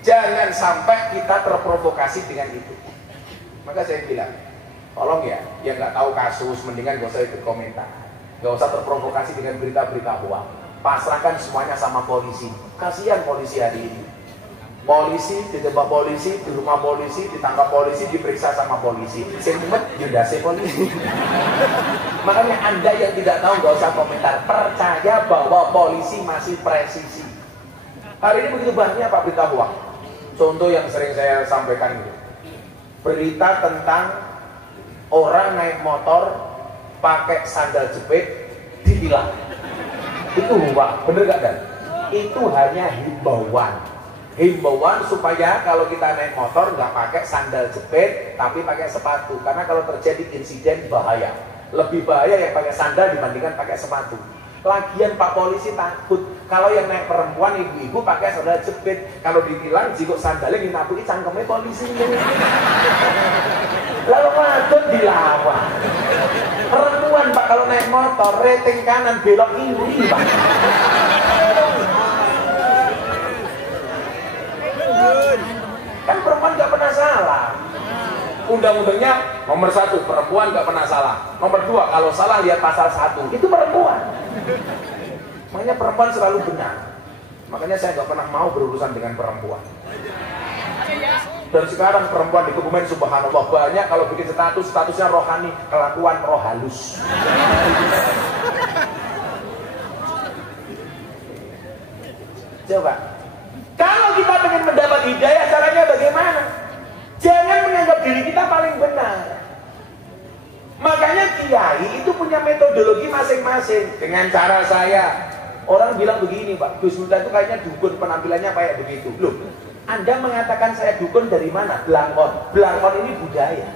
Jangan sampai kita terprovokasi dengan itu. Maka saya bilang, tolong ya, yang nggak tahu kasus, mendingan gak usah ikut komentar, gak usah terprovokasi dengan berita-berita hoax. Pasrahkan semuanya sama polisi. Kasihan polisi hari ini. Polisi ditembak polisi, di rumah polisi, ditangkap polisi, diperiksa sama polisi. Semuanya judase polisi. Makanya Anda yang tidak tahu gak usah komentar. Percaya bahwa polisi masih presisi. Hari ini begitu banyaknya Pak berita hoax. Contoh yang sering saya sampaikan itu, berita tentang orang naik motor pakai sandal jepit ditilang. Itu hoax, bener gak Dan? Itu hanya himbauan supaya kalau kita naik motor nggak pakai sandal jepit tapi pakai sepatu, karena kalau terjadi insiden bahaya, lebih bahaya yang pakai sandal dibandingkan pakai sepatu. Lagian Pak polisi takut kalau yang naik perempuan ibu-ibu pakai sandal jepit, kalau ditilang jika sandalnya dinapuki cangkemnya polisi. Lalu wadon dilawan. Perempuan Pak kalau naik motor rating kanan belok kiri Pak. Kan perempuan nggak pernah salah. Undang-undangnya nomor 1 perempuan nggak pernah salah. Nomor 2 kalau salah lihat pasal 1 itu perempuan. Makanya perempuan selalu benar. Makanya saya nggak pernah mau berurusan dengan perempuan. Dan sekarang perempuan di Kebumen subhanallah banyak, kalau bikin statusnya rohani, kelakuan roh halus. Coba, kalau kita ingin mendapat hidayah, caranya bagaimana? Jangan menganggap diri kita paling benar. Makanya kiai itu punya metodologi masing-masing. Dengan cara saya, orang bilang begini Pak, Gus Miftah itu kayaknya dukun, penampilannya kayak begitu. Loh, Anda mengatakan saya dukun dari mana? Blangkon. Blangkon ini budaya.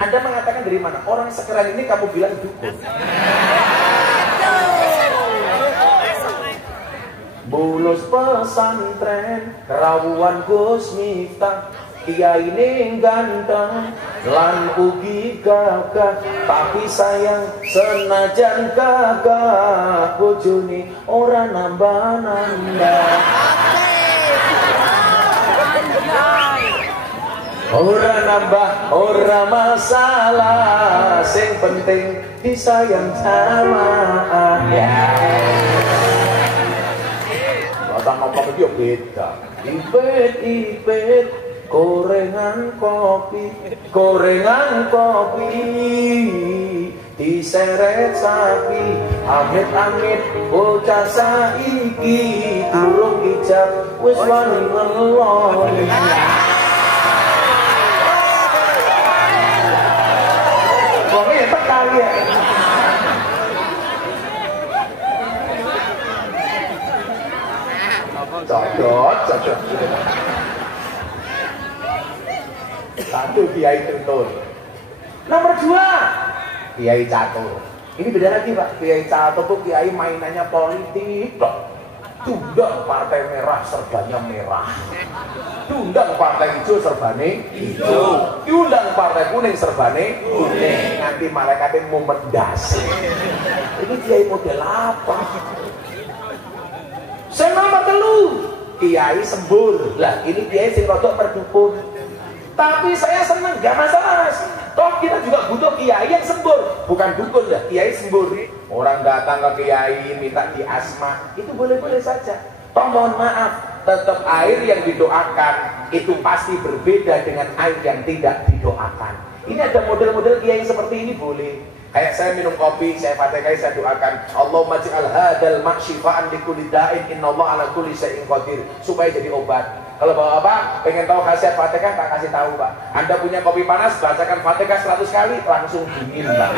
Anda mengatakan dari mana? Orang sekarang ini kamu bilang dukun. Bulus pesantren rawuhan Gus Miftah, kiai ning ganteng lan ugi gagah, tapi sayang senajan gagah bojone ora nambah-nambah. Ora nambah, ora masalah, sing penting disayang jamaah. Batang apa itu ya beda. Ipet, gorengan kopi, diseret sapi, amit-amit bocah saiki, durung ijab wis wani ngeloni. Wong iki tekan ya. Cocok. Satu kiai tuntun. Nomor 2 kiai catur. Ini beda lagi Pak. Kiai catur tuh kiai mainannya politik. Tundang partai merah serbannya merah. Tundang partai hijau serbane hijau. Tundang partai kuning serbane kuning. Nanti malaikatnya mau mendas. Ini kiai model apa? Saya nomor 3 kiai sembur. Lah ini kiai sing rodok perdukun. Tapi saya senang, gak masalah Mas. Toh kita juga butuh kiai yang sembur, bukan dukun ya, kiai sembur. Orang datang ke kiai minta diasma, itu boleh-boleh saja. Toh mohon maaf, tetap air yang didoakan itu pasti berbeda dengan air yang tidak didoakan. Ini ada model-model kiai seperti ini boleh. Kayak saya minum kopi, saya fatihah, saya doakan Allahumma ij'al hadzal ma' syifaan likulli da'in innallaha 'ala kulli syai'in qadir, supaya jadi obat. Kalau Bapak pengen tahu khasiat fatihah, tak kasih tahu Pak. Anda punya kopi panas, bacakan fatihah 100 kali, langsung dingin Pak.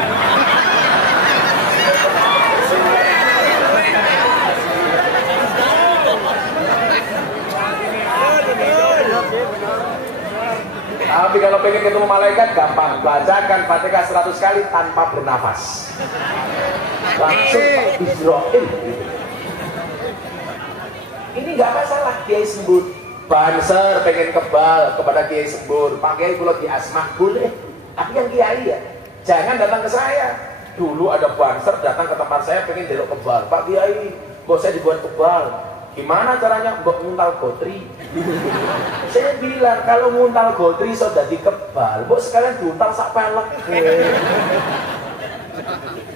Tapi kalau pengen ketemu malaikat gampang, bacakan fatihah 100 kali tanpa bernafas, langsung Pak Israel. Ini nggak masalah kiai sembur. Banser pengen kebal kepada kiai sembur, Pak Kiai kalau di asma boleh, tapi yang kiai ya jangan datang ke saya. Dulu ada banser datang ke tempat saya pengen jeluk kebal, Pak Kiai kok saya dibuat kebal. Gimana caranya? Mbok nguntal gotri. Saya bilang kalau nguntal gotri iso dadi kebal, mbok sekalian diuntal sak pelek.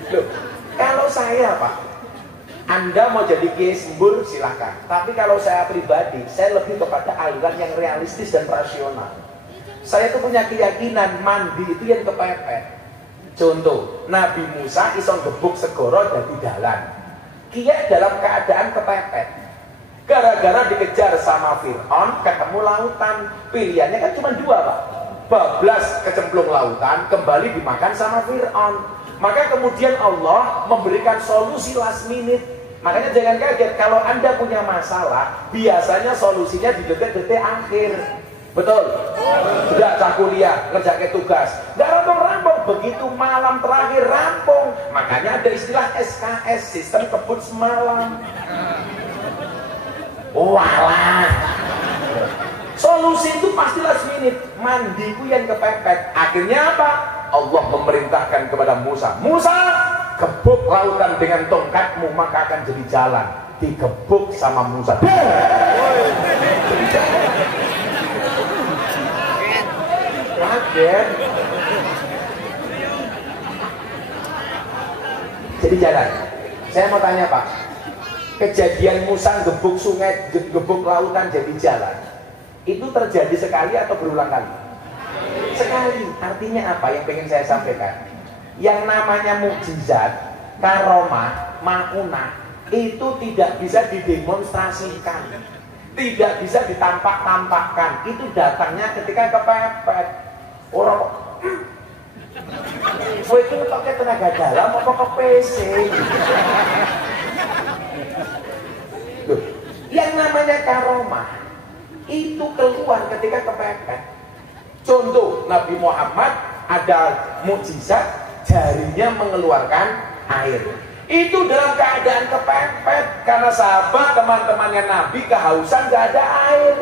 Loh, kalau saya Pak, Anda mau jadi kiai sembur silahkan. Tapi kalau saya pribadi, saya lebih kepada aliran yang realistis dan rasional. Saya tuh punya keyakinan mandi itu yang kepepet. Contoh, Nabi Musa iso gebuk segoro dari dalan. Kiai dalam keadaan kepepet. Gara-gara dikejar sama Fir'aun, ketemu lautan. Pilihannya kan cuma dua Pak. Bablas kecemplung lautan, kembali dimakan sama Fir'aun. Maka kemudian Allah memberikan solusi last minute. Makanya jangan kaget kalau Anda punya masalah, biasanya solusinya di detik-detik akhir. Betul? Sudah cah kuliah, ngerjain tugas, nggak rampung-rampung, begitu malam terakhir rampung. Makanya ada istilah SKS, sistem kebut semalam. Walah. Solusi itu pasti last minute. Mandiku yang kepepet. Akhirnya apa? Allah memerintahkan kepada Musa, Musa, gebuk lautan dengan tongkatmu maka akan jadi jalan. Digebuk sama Musa. Jadi jalan. Kaget. Jadi jalan. Saya mau tanya Pak, kejadian Musa gebuk sungai, gebuk lautan jadi jalan, itu terjadi sekali atau berulang kali? Sekali. Artinya apa yang pengen saya sampaikan? Yang namanya mukjizat, karomah, maunah, itu tidak bisa didemonstrasikan, tidak bisa ditampak-tampakkan. Itu datangnya ketika kepepet. Orang gue itu pakai tenaga dalam apa ke PC? Loh, yang namanya karomah itu keluar ketika kepepet. Contoh, Nabi Muhammad ada mukjizat, jarinya mengeluarkan air. Itu dalam keadaan kepepet karena sahabat teman-temannya Nabi kehausan gak ada air,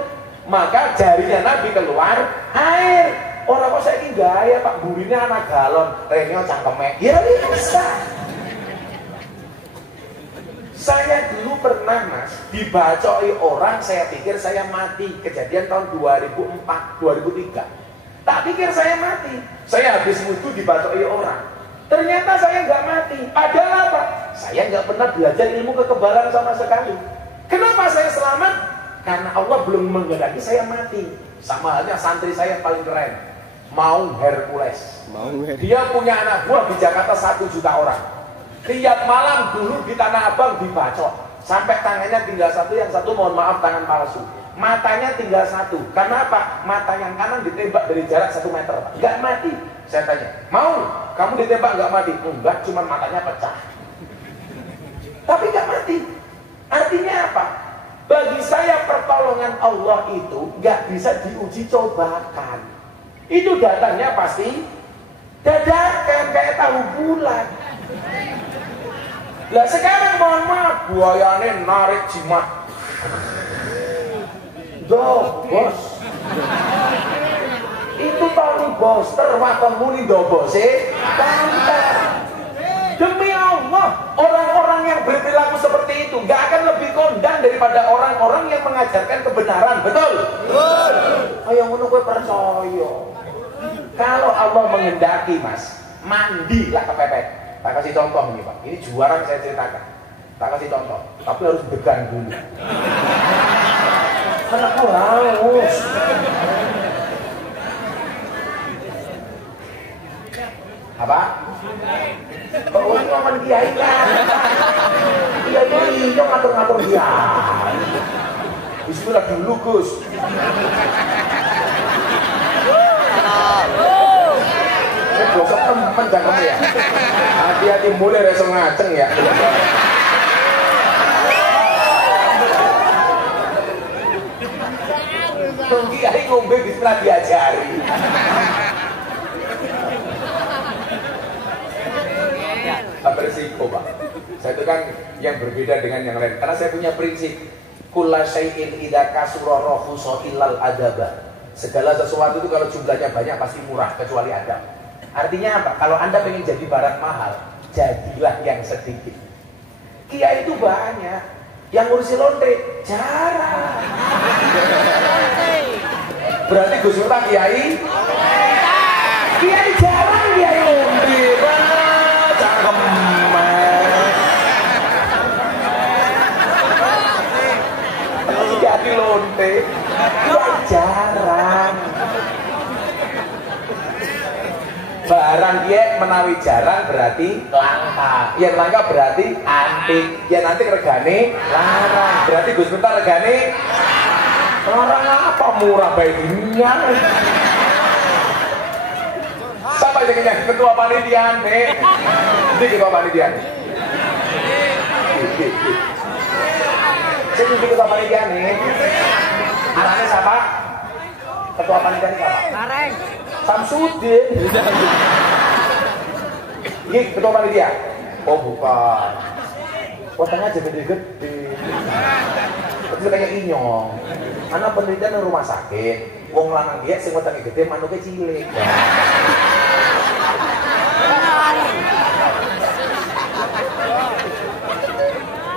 maka jarinya Nabi keluar air. Orang kok saya ini gaya Pak, burinya anak galon, renyo cangkeme, ya bisa. Saya dulu pernah Mas dibacoi orang, saya pikir saya mati. Kejadian tahun 2004, 2003. Tak pikir saya mati. Saya habis wudhu dibacoi orang. Ternyata saya nggak mati. Padahal apa? Saya nggak pernah belajar ilmu kekebalan sama sekali. Kenapa saya selamat? Karena Allah belum menghendaki saya mati. Sama halnya santri saya yang paling keren, Maung Hercules. Dia punya anak buah di Jakarta 1 juta orang. Tiap malam dulu di Tanah Abang dibacok sampai tangannya tinggal satu, yang satu mohon maaf tangan palsu. Matanya tinggal satu. Karena apa? Mata yang kanan ditembak dari jarak 1 meter. Nggak mati. Saya tanya, mau kamu ditembak nggak mati? Enggak, cuma matanya pecah. Tapi nggak mati. Artinya apa? Bagi saya pertolongan Allah itu nggak bisa diuji cobakan. Itu datangnya pasti dadakan kayak tahu bulat. Lah sekarang mohon maaf, buayane narik jimat. Doh, bos. Itu Tony Boster watemu ni dobose pantas. Demi Allah, orang-orang yang berperilaku seperti itu gak akan lebih kondang daripada orang-orang yang mengajarkan kebenaran. Betul? Betul. Ayo ngono kowe percaya. Kalau Allah menghendaki Mas, mandilah kepepet. Tak kasih contoh ini Pak. Ini juara yang saya ceritakan. Tak kasih contoh, tapi harus degan dulu. Karena aku haus. Apa? Oh, ini ngomong kiai kan? Iya ini ngatur-ngatur dia. Bismillah dulu Gus. Bosok temen jangan ya. Hati-hati mulai resong ngaceng ya. Tunggu kiai ngombe bismillah diajari. Berisiko Pak. Saya itu kan yang berbeda dengan yang lain. Karena saya punya prinsip kulla syai'in idza kasura rahusa illal adaba. Segala sesuatu itu kalau jumlahnya banyak pasti murah kecuali adab. Artinya apa? Kalau Anda pengen jadi barang mahal, jadilah yang sedikit. Kiai itu banyak. Yang ngurusi lonte jarang. Berarti Gus Miftah kiai jarang, kiai lonte. Cangkem. Kiai lonte jarang. Barang dia menawi jarang berarti langka. Yang langka berarti antik. Yang nanti regane larang. Berarti Gus Miftah regane larang apa, murah bayinya. Sampai dengan ketua panitia nih. Ini ketua panitia. Saya ketua panitia nih. Anaknya siapa? Ketua panitia ini siapa? Kareng. Samsudin. Ini ketua panitia? Oh bukan. Potongnya aja gede-gede. Itu kayak inyong. Anak penelitian di rumah sakit. Wong lanang dia sing wetenge gede, manuke cilik.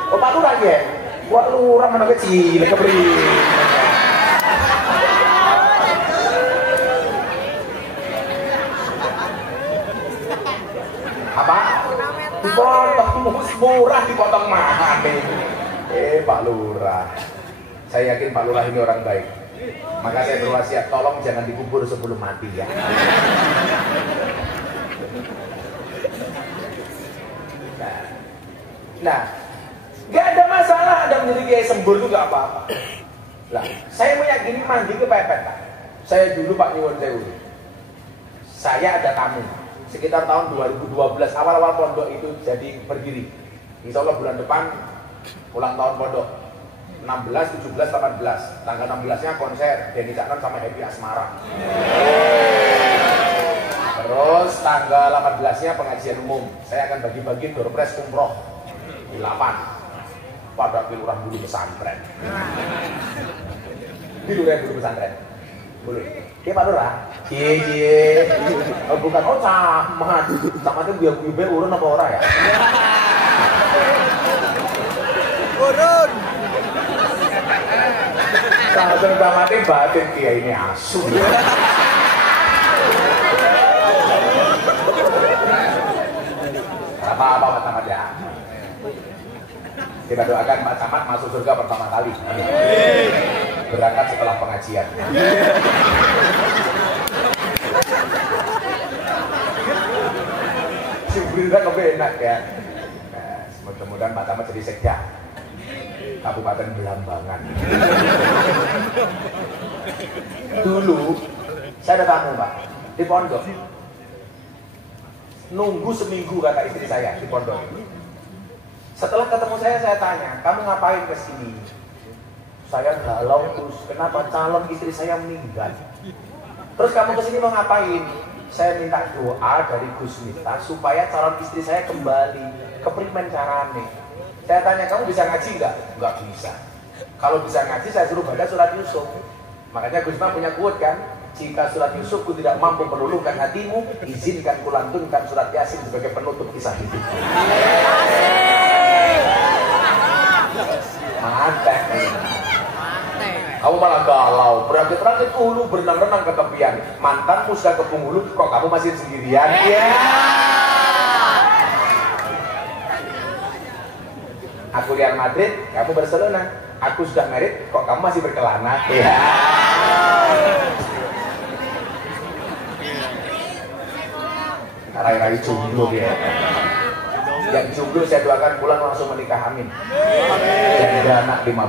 Oh Pak Lurah ya? Wah lurah manuke cilik kepriye. Apa? Dipotong murah, dipotong mahal. Pak Lurah. Saya yakin Pak Lurah ini orang baik. Maka saya berwasiat, tolong jangan dikubur sebelum mati ya. Nah, nggak ada masalah Anda menjadi kiai sembur itu nggak apa-apa. Lah, saya meyakini mandi kepepet Pak. Saya dulu Pak Nyuwun Sewu. Saya ada tamu sekitar tahun 2012 awal-awal pondok itu jadi berdiri. Insya Allah bulan depan ulang tahun pondok 16, 17, 18. Tanggal 16-nya konser Denny Caknan sama Happy Asmara. Terus tanggal 18-nya pengajian umum. Saya akan bagi-bagi door prize umroh di 8 pada Lurah Bulu Pesantren. Di Lurah Bulu Pesantren. Bulu. Iya Pak Lurah? Iya. Oh, bukan, oh camat. Camatnya biar urun apa ora ya? Urun. Langsung camatnya batin kiai ini asu. Apa-apa Pak Camat ya. Kita doakan Pak Camat masuk surga pertama kali. Berangkat setelah pengajian. Berita kebenak ya. Nah, mudah-mudahan Pak Camat jadi sekda Kabupaten Belambangan. Dulu saya ada tamu Pak di pondok. Nunggu seminggu kata istri saya di pondok. Setelah ketemu saya tanya, kamu ngapain ke sini? Saya galau terus, kenapa calon istri saya meninggal? Terus kamu ke sini mau ngapain? Saya minta doa dari Gus Miftah supaya calon istri saya kembali. Keprimen carane? Saya tanya, kamu bisa ngaji enggak? Enggak bisa. Kalau bisa ngaji, saya suruh baca surat Yusuf. Makanya Gus Miftah punya quote kan? Jika surat Yusufku tidak mampu meluluhkan hatimu, izinkan kulantunkan surat Yasin sebagai penutup kisah hidup. Mantap. Kamu malah galau, berakit-rakit hulu, berenang-renang ke tepian. Mantanmu sudah ke Penghulu, kok kamu masih sendirian? Ya. Aku Real Madrid, kamu Barcelona. Aku sudah married, kok kamu masih berkelana? Ya. Rai-rai jomblo dia. Yang jomblo saya doakan pulang langsung menikah, amin. Dan ada anak 15.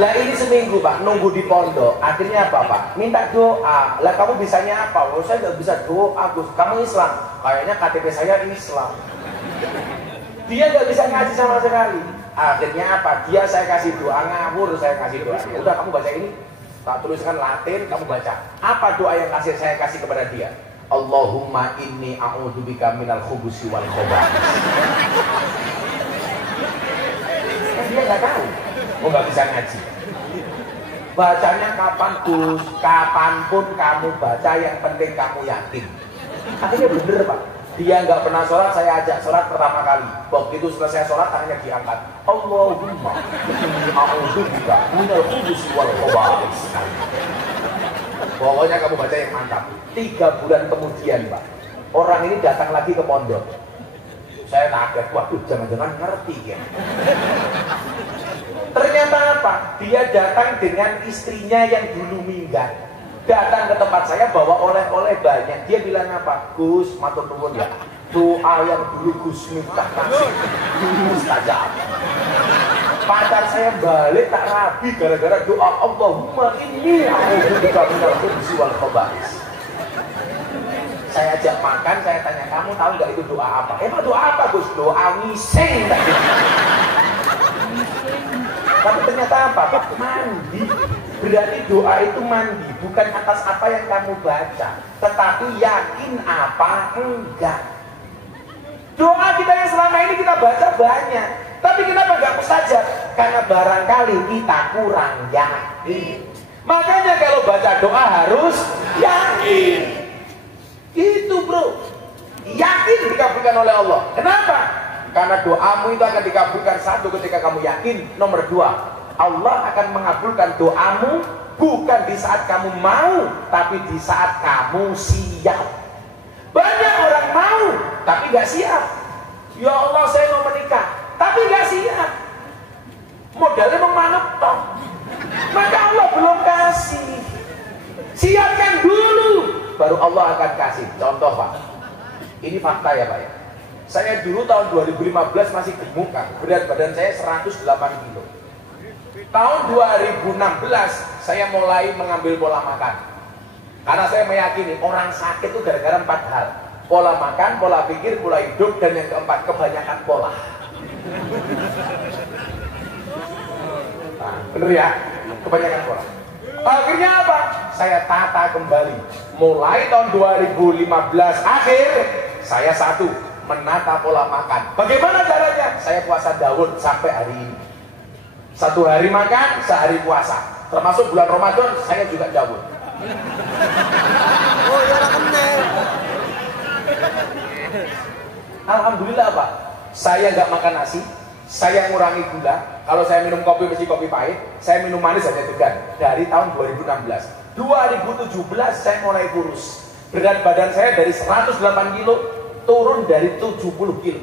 Lah ini seminggu Pak, nunggu di pondok. Akhirnya apa Pak? Minta doa. Lah kamu bisanya apa? Oh, saya nggak bisa doa Gus. Kamu Islam? Kayaknya KTP saya Islam. Dia nggak bisa ngaji sama sekali. Akhirnya apa? Dia saya kasih doa ngawur, saya kasih doa. Udah kamu baca ini. Tak tuliskan Latin, kamu baca. Apa doa yang saya kasih kepada dia? Allahumma inni a'udzubika minal khubusi wal khaba'is. Dia nggak tahu, nggak bisa ngaji. Bacanya kapan Gus? Kapanpun kamu baca, yang penting kamu yakin. Akhirnya bener Pak. Dia nggak pernah sholat, saya ajak sholat pertama kali. Begitu selesai sholat, tangannya diangkat. Allahumma a'udzubika minal khubuthi wal khaba'is. Pokoknya kamu baca yang mantap. 3 bulan kemudian, Pak, orang ini datang lagi ke pondok. Saya kaget, waduh, jangan-jangan ngerti ya. Ternyata apa? Dia datang dengan istrinya yang dulu minggat. Datang ke tempat saya bawa oleh-oleh banyak. Dia bilang apa? Gus, matur nuwun ya. Doa yang dulu Gus minta kasih mustajab. Pacar saya balik tak rapi gara-gara doa Allahumma inni a'udzubika minal khubuthi wal khaba'is. Saya ajak makan, saya tanya, kamu tahu nggak itu doa apa? Emang doa apa, Gus? Doa ngising. Tapi ternyata apa, Pak? Mandi. Berarti doa itu mandi, bukan atas apa yang kamu baca, tetapi yakin apa enggak. Doa kita yang selama ini kita baca banyak, tapi kenapa enggak mustajab? Karena barangkali kita kurang yakin. Makanya kalau baca doa harus yakin. Itu bro, yakin dikabulkan oleh Allah. Kenapa? Karena doamu itu akan dikabulkan satu ketika kamu yakin. Nomor 2, Allah akan mengabulkan doamu bukan di saat kamu mau, tapi di saat kamu siap. Banyak orang mau, tapi gak siap. Ya Allah, saya mau menikah, tapi gak siap. Modalnya memanuk toh. Maka Allah belum kasih. Siapkan dulu, baru Allah akan kasih. Contoh Pak, ini fakta ya Pak ya. Saya dulu tahun 2015 masih gemuk kan, berat badan saya 108 kilo. Tahun 2016 saya mulai mengambil pola makan. Karena saya meyakini orang sakit itu gara-gara 4 hal. Pola makan, pola pikir, pola hidup, dan yang keempat kebanyakan pola. Nah, bener ya? Kebanyakan pola. Akhirnya apa? Saya tata kembali. Mulai tahun 2015 akhir, saya menata pola makan. Bagaimana caranya? Saya puasa Daud sampai hari ini. 1 hari makan, sehari puasa. Termasuk bulan Ramadan, saya juga Daud. Oh ya kenal. Alhamdulillah Pak, saya nggak makan nasi, saya ngurangi gula. Kalau saya minum kopi mesti kopi pahit, saya minum manis hanya degan. Dari tahun 2016, 2017 saya mulai kurus. Berat badan saya dari 108 kilo turun dari 70 kilo.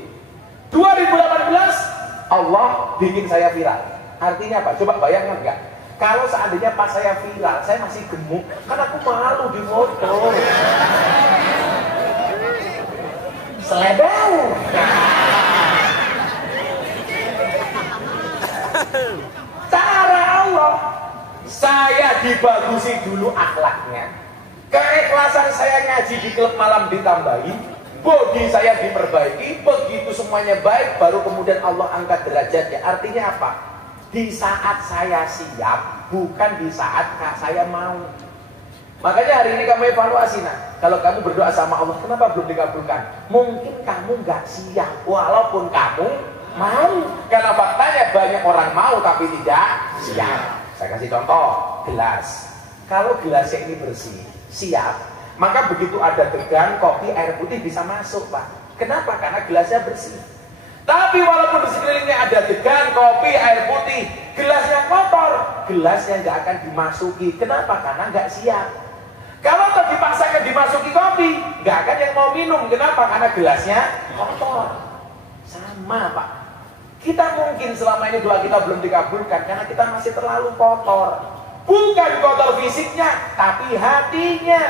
2018 Allah bikin saya viral. Artinya apa? Coba bayangkan nggak? Kalau seandainya pas saya viral, saya masih gemuk, kan aku malu di foto. Selebel. Cara Allah, saya dibagusi dulu akhlaknya. Keikhlasan saya ngaji di klub malam ditambahi, body saya diperbaiki, begitu semuanya baik, baru kemudian Allah angkat derajatnya. Artinya apa? Di saat saya siap, bukan di saat saya mau. Makanya hari ini kamu evaluasi, nah, kalau kamu berdoa sama Allah, kenapa belum dikabulkan? Mungkin kamu nggak siap, walaupun kamu mau. Karena faktanya banyak orang mau tapi tidak siap. Saya kasih contoh, gelas. Kalau gelasnya ini bersih, siap, maka begitu ada degan, kopi, air putih bisa masuk, Pak. Kenapa? Karena gelasnya bersih. Tapi walaupun di sekelilingnya ada degan, kopi, air putih, gelasnya kotor, gelasnya nggak akan dimasuki. Kenapa? Karena nggak siap. Kalau dipaksakan dimasuki kopi, nggak akan yang mau minum. Kenapa? Karena gelasnya kotor. Sama Pak. Kita mungkin selama ini doa kita belum dikabulkan karena kita masih terlalu kotor. Bukan kotor fisiknya, tapi hatinya.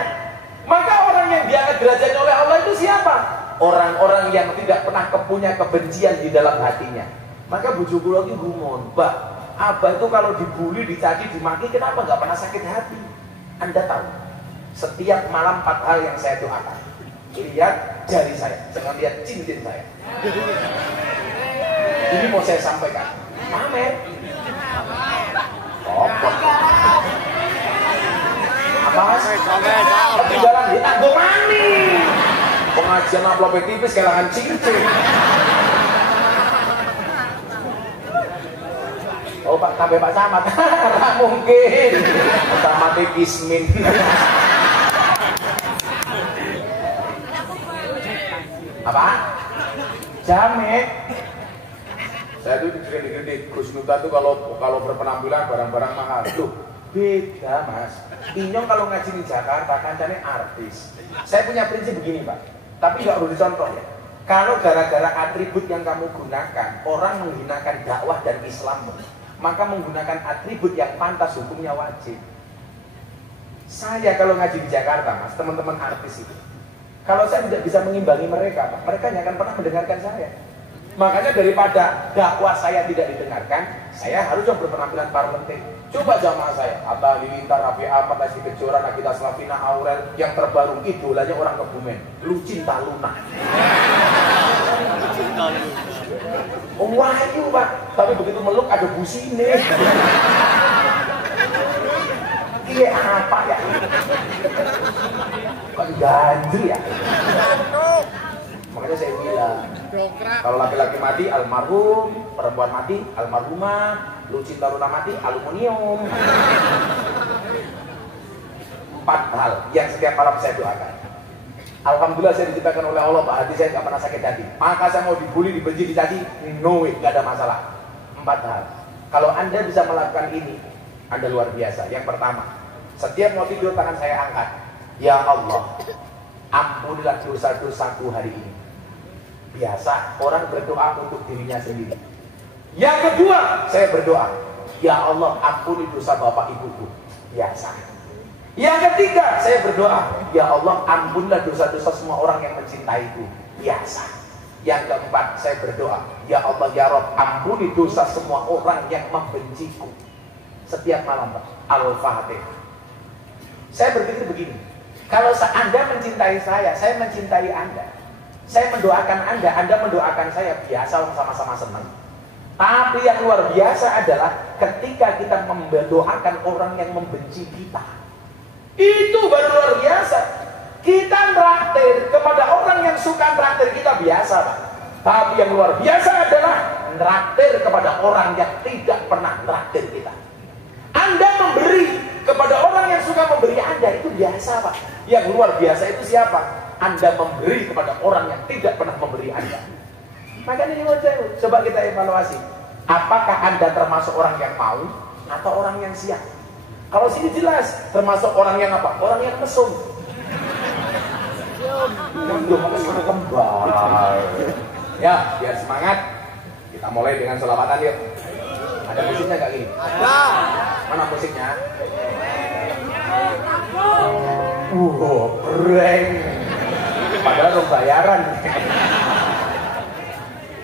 Maka orang yang diangkat derajatnya oleh Allah itu siapa? Orang-orang yang tidak pernah punya kebencian di dalam hatinya. Maka bujuku lagi gumun, Mbak, Abah itu kalau dibully, dicaci, dimaki, kenapa nggak pernah sakit hati? Anda tahu, setiap malam 4 hal yang saya doakan. Lihat jari saya, jangan lihat cincin saya. Ini mau saya sampaikan. Pamer. Apa mas? Ketinggalan di tanggung mani. Pengajian amplop tipis kelangan cincin. Oh Pak, sampai Pak Camat. Nggak mungkin. Camat Kismin. Jamet. Saya tuh dikritik Gus Miftah tuh kalau berpenampilan barang-barang mahal. Loh, beda Mas. Inyong kalau ngaji di Jakarta kancane artis. Saya punya prinsip begini Pak, tapi nggak perlu dicontoh ya. Kalau gara-gara atribut yang kamu gunakan, orang menghinakan dakwah dan Islammu, maka menggunakan atribut yang pantas hukumnya wajib. Saya kalau ngaji di Jakarta Mas, teman-teman artis itu, kalau saya tidak bisa mengimbangi mereka Pak, mereka nggak akan pernah mendengarkan saya. Makanya daripada dakwah saya tidak didengarkan, saya harus berpenampilan parlemen. Coba jamaah saya, Atta Halilintar, Raffi Ahmad, Lesti Kejora, Nagita Slavina, Aurel, yang terbaru idolanya orang Kebumen, Lucinta Luna. Wahyu Pak, tapi begitu meluk ada busine. Iya apa ya? Kok ganjil ya? Makanya saya bilang, kalau laki-laki mati almarhum, perempuan mati almarhumah, Lucinta Luna mati aluminium. 4 hal yang setiap malam saya doakan. Alhamdulillah saya diciptakan oleh Allah Pak, hati saya nggak pernah sakit hati. Maka saya mau dibully, dibenci, dicaci, no way, nggak ada masalah. 4 hal. Kalau Anda bisa melakukan ini, Anda luar biasa. Yang pertama, setiap mau tidur tangan saya angkat. Ya Allah, ampunilah dosa-dosaku hari ini. Biasa orang berdoa untuk dirinya sendiri. Yang kedua, saya berdoa, ya Allah ampuni dosa bapak ibuku. Biasa. Yang ketiga, saya berdoa, ya Allah ampunilah dosa-dosa semua orang yang mencintaiku. Biasa. Yang keempat, saya berdoa, ya Allah ya Rabb ampuni dosa semua orang yang membenciku. Setiap malam Pak, Al-Fatihah. Saya berpikir begini, kalau Anda mencintai saya mencintai Anda. Saya mendoakan Anda mendoakan saya, biasa sama-sama senang. Tapi yang luar biasa adalah ketika kita mendoakan orang yang membenci kita. Itu baru luar biasa. Kita traktir kepada orang yang suka traktir kita biasa Pak. Tapi yang luar biasa adalah traktir kepada orang yang tidak pernah traktir kita. Anda memberi kepada orang yang suka memberi Anda, itu biasa Pak. Yang luar biasa itu siapa? Anda memberi kepada orang yang tidak pernah memberi Anda. Makanya ini coba kita evaluasi. Apakah Anda termasuk orang yang mau atau orang yang siap? Kalau sini jelas termasuk orang yang apa? Orang yang mesum. Ya, biar semangat. Kita mulai dengan selawatan yuk. Ada musiknya nggak gini? Ada. Mana musiknya? Keren. Padahal dong bayaran.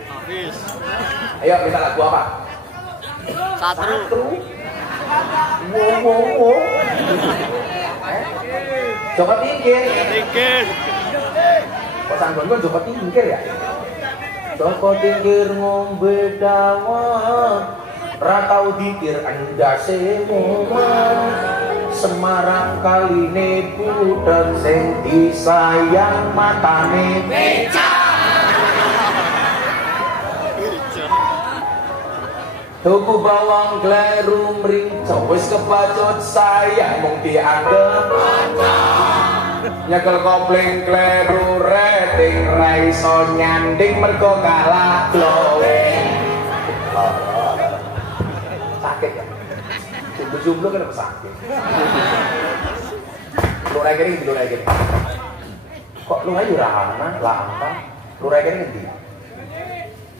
Habis. Ayo minta lagu apa? Satu. Wow. Coba tingkir. Kok sanggon coba tingkir ya? Coba tingkir ngombe dawet, ratau dikir andase momen. Semarang kaline budek sing disayang matane beca. Tuku bawang kleru mrica wis kebacut sayang mung dianggep nyekel kopling kleru rating ra iso nyanding mergo kalah glowing. Sakit ya? Jomblo kan sakit. Lurai kene iki lurai kene. Kok lurai ora ana lantang. Lurai kene ngendi?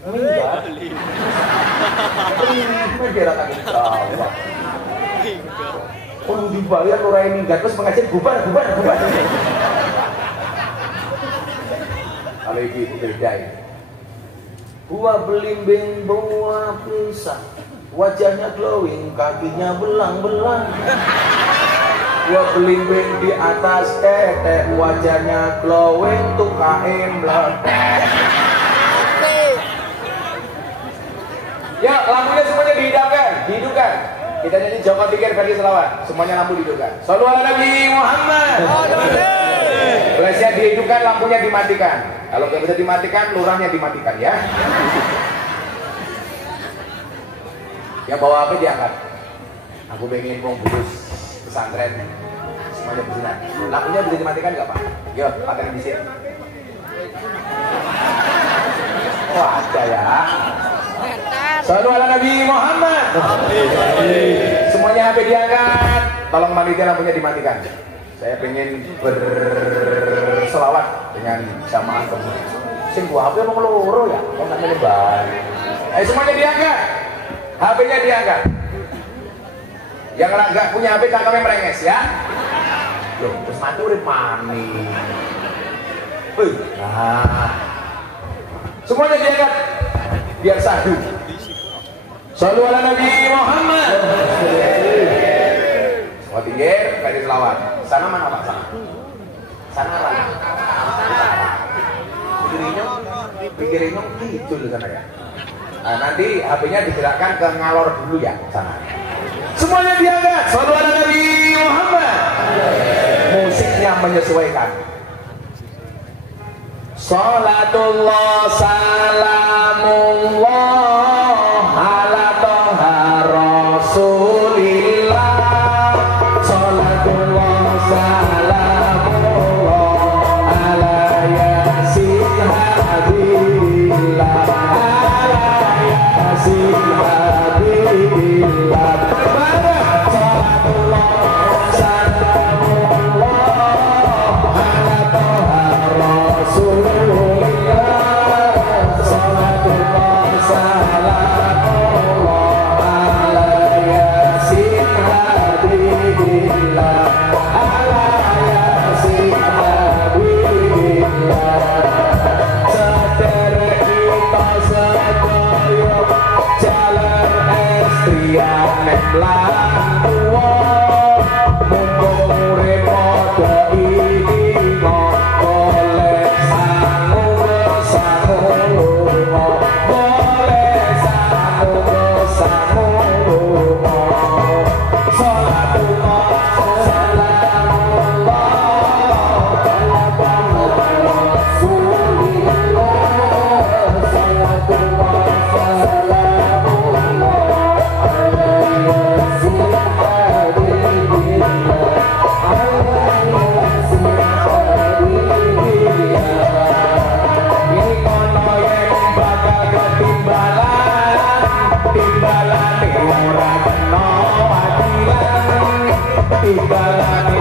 Minggat. Ini kira tak jawab. Kudu dibayar lurai minggat terus pengajian bubar. Kalau iki beda ini. Buah belimbing buah pisang. Wajahnya glowing, kakinya belang-belang. Gua belimbing di atas tetek, wajahnya glowing, tukain meletek. Ya, lampunya semuanya dihidupkan. Kita nyanyi Joko Tingkir versi selawat. Semuanya lampu dihidupkan. Shallallahu ala Nabi Muhammad. Gelasnya dihidupkan, lampunya dimatikan. Kalau nggak bisa dimatikan, lurahnya dimatikan ya. Yang bawa apa diangkat. Aku pengen mau budus pesantren. Semuanya bersinar. Lampunya bisa dimatikan nggak Pak? Yo, pakai di sini. Wajar ya. Shallu ala Nabi Muhammad. Semuanya HP diangkat. Tolong panitia lampunya dimatikan. Saya pengen berselawat dengan jamaah kemudian. Sing gua HP mau keloro ya. Kok nggak melebar. Ayo semuanya diangkat. HP-nya diangkat. Yang nggak punya HP tangkapnya merenges ya. Loh, terus mati udah mani. Nah. Semuanya diangkat. Biar sadu. Shallu ala Nabi Muhammad. Semua tinggi, gak selawat. Sana mana Pak? Sana mana? Pikirinya gitu di sana ya. Nah, nanti HP-nya digerakkan ke ngalor dulu ya sana. Semuanya diangkat. Shallu ala Nabi Muhammad. Musiknya menyesuaikan. Salatullah salamullah ala toha rasulillah. Salatullah salamullah ala yasin habibillah. Ala yasin habibillah. Salatullah salamullah ala toha rasulillah. Timbalan